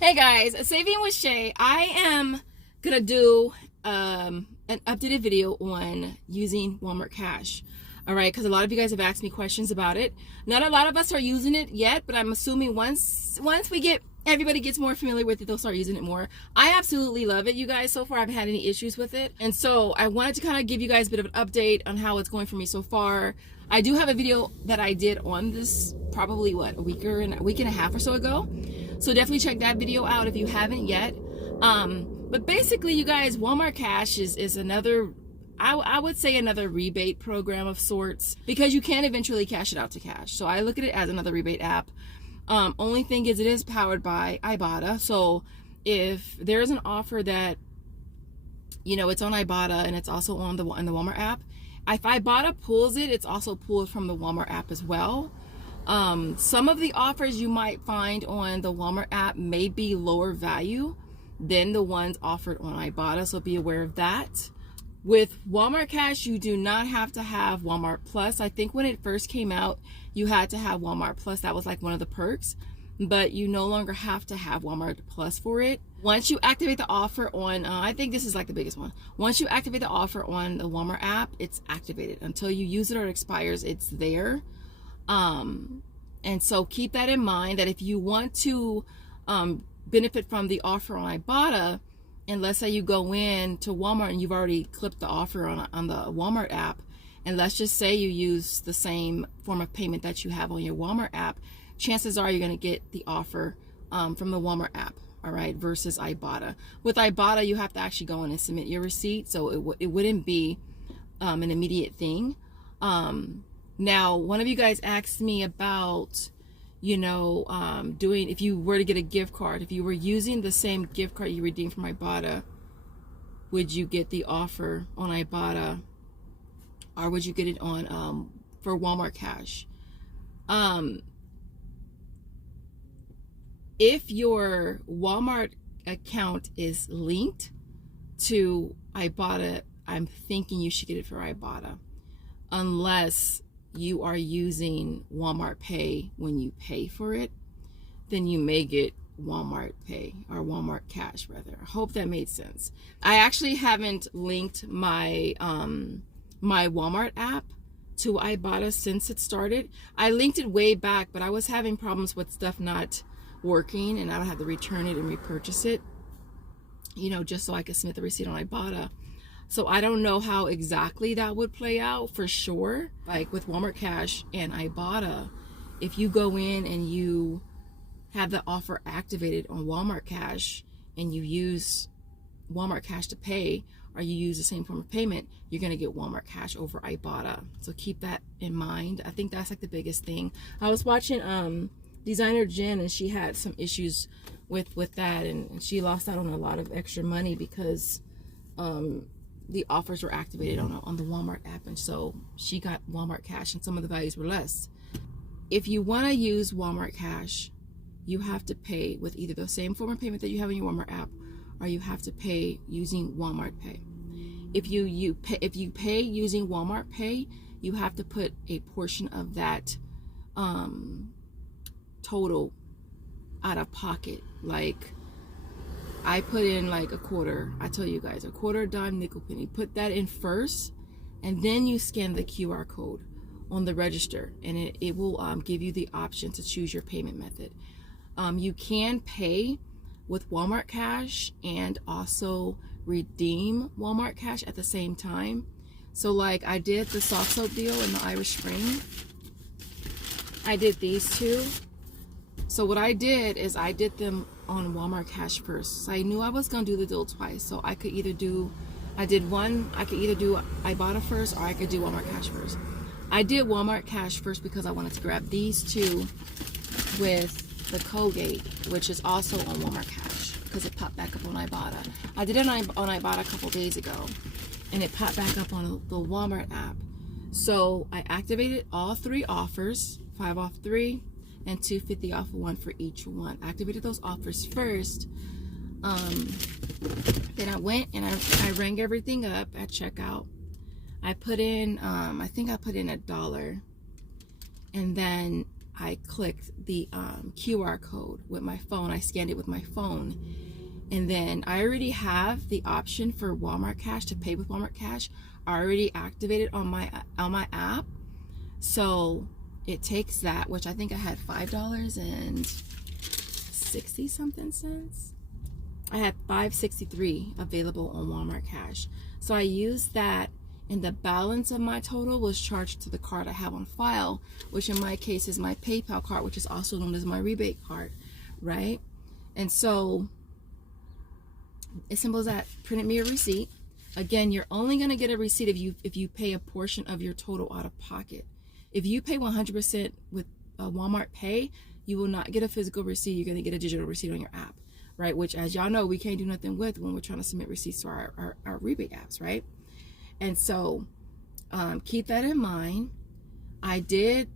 Hey guys, Saving with Shay. I am gonna do an updated video on using Walmart Cash. All right, because a lot of you guys have asked me questions about it. Not a lot of us are using it yet, but I'm assuming once everybody gets more familiar with it, they'll start using it more. I absolutely love it, you guys. So far, I haven't had any issues with it, and so I wanted to kind of give you guys a bit of an update on how it's going for me so far. I do have a video that I did on this probably a week and a half or so ago. So definitely check that video out if you haven't yet. But basically, you guys, Walmart Cash is another, I would say another rebate program of sorts, because you can eventually cash it out to cash. So I look at it as another rebate app. Only thing is, it is powered by Ibotta. So if there's an offer that, you know, it's on Ibotta and it's also on the Walmart app, if Ibotta pulls it, it's also pulled from the Walmart app as well. Some of the offers you might find on the Walmart app may be lower value than the ones offered on Ibotta, so be aware of that. With Walmart Cash, you do not have to have Walmart Plus. I think when it first came out, you had to have Walmart Plus. That was like one of the perks, but you no longer have to have Walmart Plus for it. Once you activate the offer on, I think this is like the biggest one. Once you activate the offer on the Walmart app, it's activated. Until you use it or it expires, it's there. And so keep that in mind, that if you want to benefit from the offer on Ibotta, and let's say you go in to Walmart and you've already clipped the offer on the Walmart app, and let's just say you use the same form of payment that you have on your Walmart app, chances are you're going to get the offer from the Walmart app, all right, versus Ibotta. With Ibotta, you have to actually go in and submit your receipt, so it wouldn't be an immediate thing. Now, one of you guys asked me about, you know, doing, if you were to get a gift card, if you were using the same gift card you redeemed from Ibotta, would you get the offer on Ibotta, or would you get it on for Walmart Cash? If your Walmart account is linked to Ibotta, I'm thinking you should get it for Ibotta, unless you are using Walmart Pay when you pay for it, then you may get Walmart Pay, or Walmart Cash rather. I hope that made sense. I actually haven't linked my my Walmart app to Ibotta since it started. I linked it way back, but I was having problems with stuff not working, and I would have to return it and repurchase it, you know, just so I could submit the receipt on Ibotta. So I don't know how exactly that would play out for sure. Like with Walmart Cash and Ibotta, if you go in and you have the offer activated on Walmart Cash and you use Walmart Cash to pay, or you use the same form of payment, you're going to get Walmart Cash over Ibotta. So keep that in mind. I think that's like the biggest thing. I was watching Designer Jen, and she had some issues with that, and she lost out on a lot of extra money because the offers were activated on the Walmart app, and so she got Walmart Cash and some of the values were less. If you want to use Walmart Cash, you have to pay with either the same form of payment that you have in your Walmart app, or you have to pay using Walmart Pay. If you pay using Walmart Pay, you have to put a portion of that total out of pocket. Like, I put in like a quarter. I tell you guys, a quarter, dime, nickel, penny. Put that in first, and then you scan the QR code on the register, and it will give you the option to choose your payment method. You can pay with Walmart Cash and also redeem Walmart Cash at the same time. So like I did the soft soap deal and the Irish Spring. I did these two. So what I did is I did them on Walmart Cash first. So I knew I was gonna do the deal twice. So I could either do, I could either do Ibotta first, or I could do Walmart Cash first. I did Walmart Cash first because I wanted to grab these two with the Colgate, which is also on Walmart Cash, because it popped back up on Ibotta. I did it on Ibotta a couple days ago, and it popped back up on the Walmart app. So I activated all three offers, 5 off 3, and $2.50 off 1 for each one. I activated those offers first. Then I went and I rang everything up at checkout. I put in, I think I put in $1, and then I clicked the QR code with my phone. I scanned it with my phone. And then I already have the option for Walmart Cash to pay with Walmart Cash. I already activated on my app. So it takes that, which I think I had $5.60 something cents. I had $5.63 available on Walmart Cash. So I used that, and the balance of my total was charged to the card I have on file, which in my case is my PayPal card, which is also known as my rebate card, right? And so as simple as that. Printed me a receipt. Again, you're only going to get a receipt if you pay a portion of your total out of pocket. If you pay 100% with Walmart Pay, you will not get a physical receipt. You're going to get a digital receipt on your app, right? Which, as y'all know, we can't do nothing with when we're trying to submit receipts to our rebate apps, right? And so keep that in mind. I did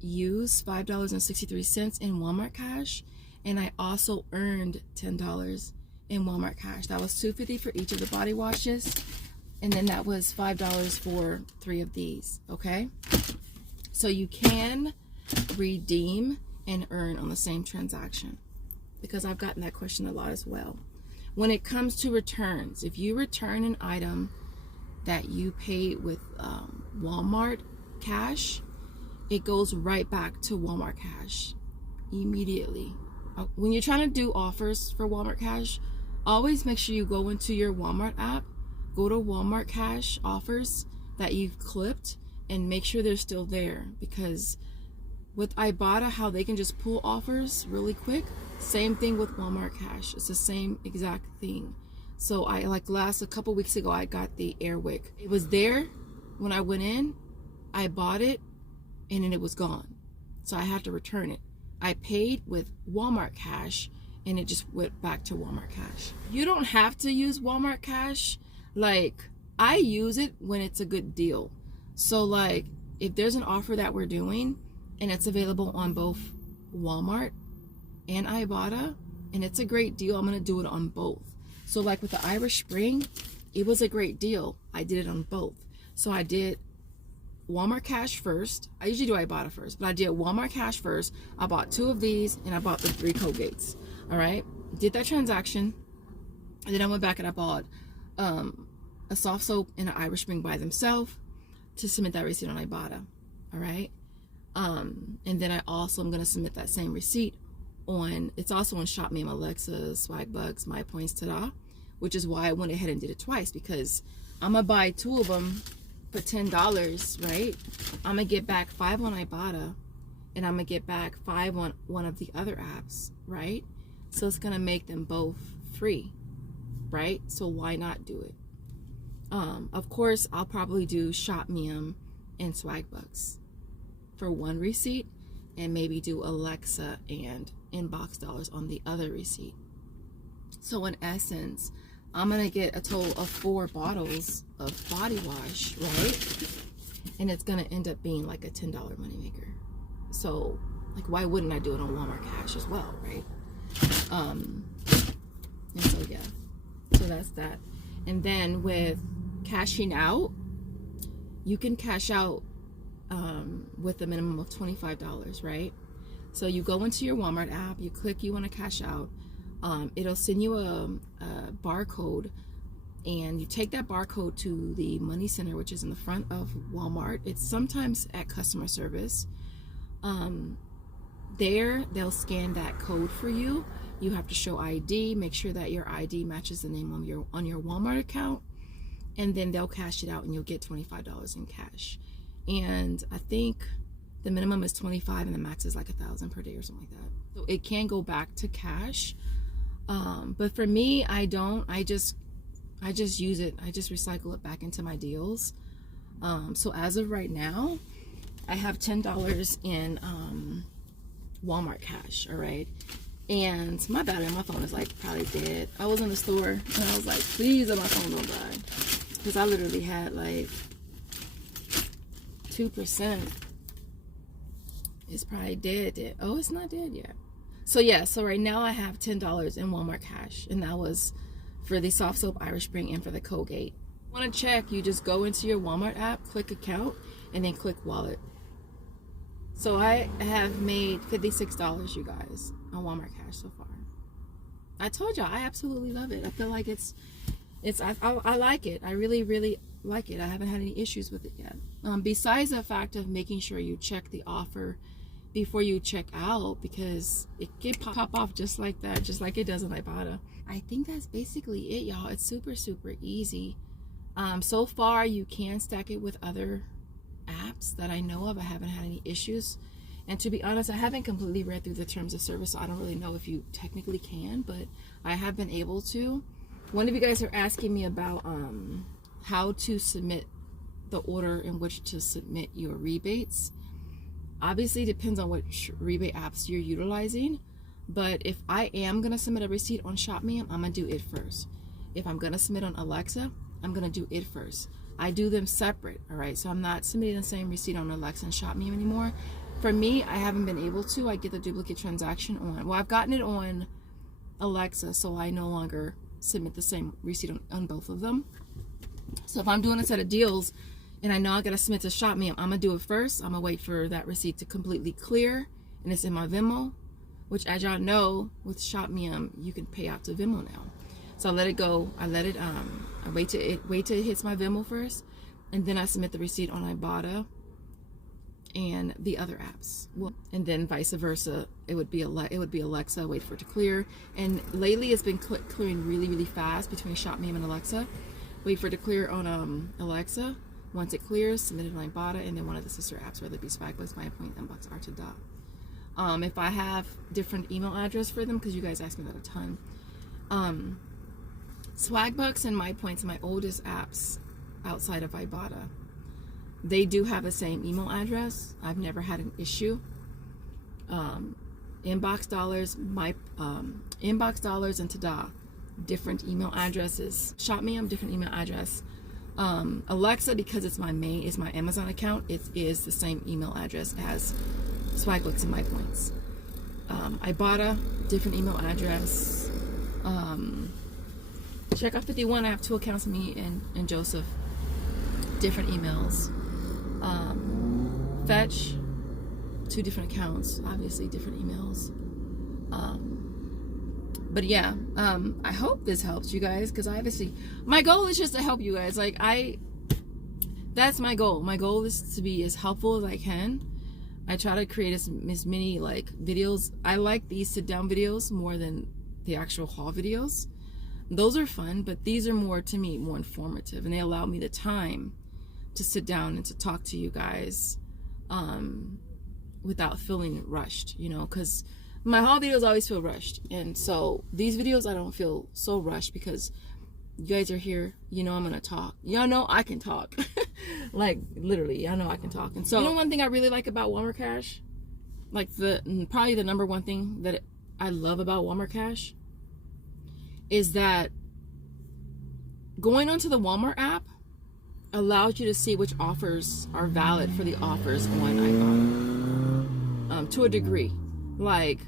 use $5.63 in Walmart Cash, and I also earned $10 in Walmart Cash. That was $2.50 for each of the body washes, and then that was $5 for 3 of these. Okay, so you can redeem and earn on the same transaction, because I've gotten that question a lot as well. When it comes to returns, if you return an item that you paid with Walmart Cash, it goes right back to Walmart Cash immediately. When you're trying to do offers for Walmart Cash, always make sure you go into your Walmart app, go to Walmart Cash offers that you've clipped, and make sure they're still there. Because with Ibotta, how they can just pull offers really quick, same thing with Walmart Cash. It's the same exact thing. So I a couple weeks ago, I got the Airwick. It was there when I went in, I bought it, and then it was gone. So I had to return it. I paid with Walmart Cash, and it just went back to Walmart Cash. You don't have to use Walmart Cash. Like, I use it when it's a good deal. So like, if there's an offer that we're doing and it's available on both Walmart and Ibotta, and it's a great deal, I'm gonna do it on both. So like with the Irish Spring, it was a great deal. I did it on both. So I did Walmart Cash first. I usually do Ibotta first, but I did Walmart Cash first. I bought 2 of these, and I bought the 3 Colgates. All right, did that transaction, and then I went back and I bought a soft soap and an Irish Spring by themselves to submit that receipt on Ibotta. All right, and then I also am going to submit that same receipt on, it's also on Shop Me, Alexa, Swagbucks, My Points, ta-da, which is why I went ahead and did it twice, because I'm gonna buy 2 of them for $10, right? I'm gonna get back 5 on Ibotta, and I'm gonna get back 5 on one of the other apps, right? So it's gonna make them both free, right? So why not do it? Of course, I'll probably do Shop Me and Swagbucks for one receipt, and maybe do Alexa and Inbox Dollars on the other receipt. So in essence, I'm gonna get a total of 4 bottles of body wash, right? And it's gonna end up being like a $10 moneymaker. So like, why wouldn't I do it on Walmart Cash as well, right? And so yeah, so that's that. And then with cashing out, you can cash out with a minimum of $25, right? So you go into your Walmart app, you click you want to cash out, it'll send you a barcode, and you take that barcode to the money center, which is in the front of Walmart. It's sometimes at customer service. There they'll scan that code for you. You have to show ID, make sure that your ID matches the name on your Walmart account, and then they'll cash it out, and you'll get $25 in cash. And I think the minimum is $25 and the max is like $1,000 per day or something like that. So it can go back to cash. But for me, I just use it. I just recycle it back into my deals. So as of right now, I have $10 in Walmart Cash, all right? And my battery on my phone is like probably dead. I was in the store and I was like, please let my phone don't die. Because I literally had like 2%. It's probably dead. Oh, it's not dead yet. So yeah, so right now I have $10 in Walmart Cash, and that was for the soft soap, Irish Spring, and for the Colgate. Want to check, you just go into your Walmart app, click account, and then click wallet. So I have made $56, you guys, on Walmart Cash so far. I told y'all, I absolutely love it. I feel like I like it. I really, really like it. I haven't had any issues with it yet. Besides the fact of making sure you check the offer before you check out, because it can pop off just like that, just like it does in Ibotta. I think that's basically it, y'all. It's super, super easy. So far, you can stack it with other apps that I know of. I haven't had any issues, and to be honest, I haven't completely read through the terms of service, so I don't really know if you technically can, but I have been able to. One of you guys are asking me about how to submit the order in which to submit your rebates. Obviously depends on which rebate apps you're utilizing, but if I am gonna submit a receipt on ShopMe, I'm gonna do it first. If I'm gonna submit on Alexa, I'm gonna do it first. I do them separate, all right? So I'm not submitting the same receipt on Alexa and ShopMe anymore. For me, I haven't been able to. I get the duplicate transaction on, well, I've gotten it on Alexa, so I no longer submit the same receipt on both of them. So if I'm doing a set of deals and I know I gotta submit to ShopMe, I'm gonna do it first. I'm gonna wait for that receipt to completely clear, and it's in my Venmo, which, as y'all know, with ShopMe, you can pay out to Venmo now. So I let it go. I let it. I wait till it hits my Venmo first, and then I submit the receipt on Ibotta and the other apps. Well, and then vice versa. It would be Alexa. Wait for it to clear. And lately, it's been clearing really, really fast between ShopMe and Alexa. Wait for it to clear on Alexa. Once it clears, submit it on Ibotta, and then one of the sister apps, whether it be Swagbucks, MyPoint, Inbox, or Dot. If I have different email address for them, because you guys ask me that a ton. Swagbucks and MyPoints are my oldest apps outside of Ibotta. They do have the same email address. I've never had an issue. Inbox Dollars, Inbox Dollars and Tada, different email addresses. ShopMe, different email address. Alexa, because it's my Amazon account, it is the same email address as Swagbucks and MyPoints. Ibotta, different email address. Checkout 51, I have 2 accounts, me and Joseph, different emails. Fetch, 2 different accounts, obviously different emails. But yeah, I hope this helps you guys, because obviously my goal is just to help you guys. Like, that's my goal. My goal is to be as helpful as I can. I try to create as many like videos. I like these sit down videos more than the actual haul videos. Those are fun, but these are more, to me, more informative, and they allow me the time to sit down and to talk to you guys without feeling rushed, you know, because my haul videos always feel rushed, and so these videos I don't feel so rushed because you guys are here. You know I'm gonna talk. Y'all know I can talk. Like, literally, y'all know I can talk. And so, you know, one thing I really like about Walmart Cash, like probably the number one thing that I love about Walmart Cash, is that going onto the Walmart app allows you to see which offers are valid for the offers on Ibotta, to a degree. Like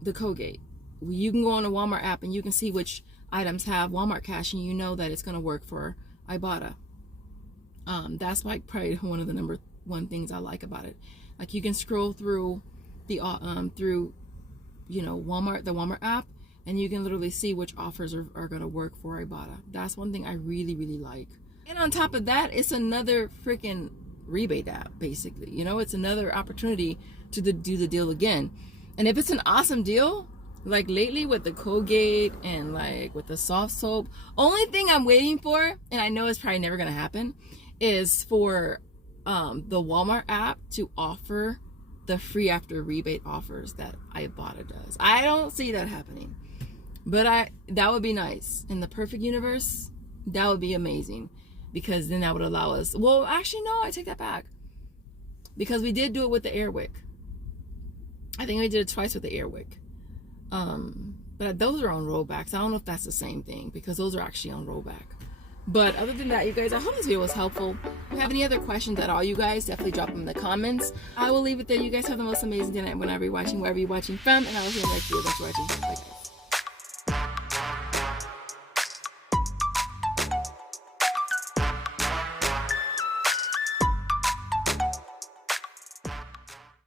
the Colgate, you can go on the Walmart app and you can see which items have Walmart Cash, and you know that it's going to work for Ibotta. That's like probably one of the number one things I like about it. Like, you can scroll through the you know, the Walmart app, and you can literally see which offers are going to work for Ibotta. That's one thing I really, really like. And on top of that, it's another freaking rebate app, basically. You know, it's another opportunity to do the deal again. And if it's an awesome deal, like lately with the Colgate and like with the soft soap, only thing I'm waiting for, and I know it's probably never going to happen, is for the Walmart app to offer the free after rebate offers that Ibotta does. I don't see that happening, but that would be nice. In the perfect universe, that would be amazing, because then that would allow us, well, actually, no, I take that back, because we did do it with the Airwick. I think we did it twice with the Airwick. But those are on rollbacks. I don't know if that's the same thing, because those are actually on rollback. But other than that, you guys, I hope this video was helpful. If you have any other questions at all, you guys, definitely drop them in the comments. I will leave it there. You guys have the most amazing day whenever you're watching, wherever you're watching from, and I will see you next video. Thanks for watching. Bye.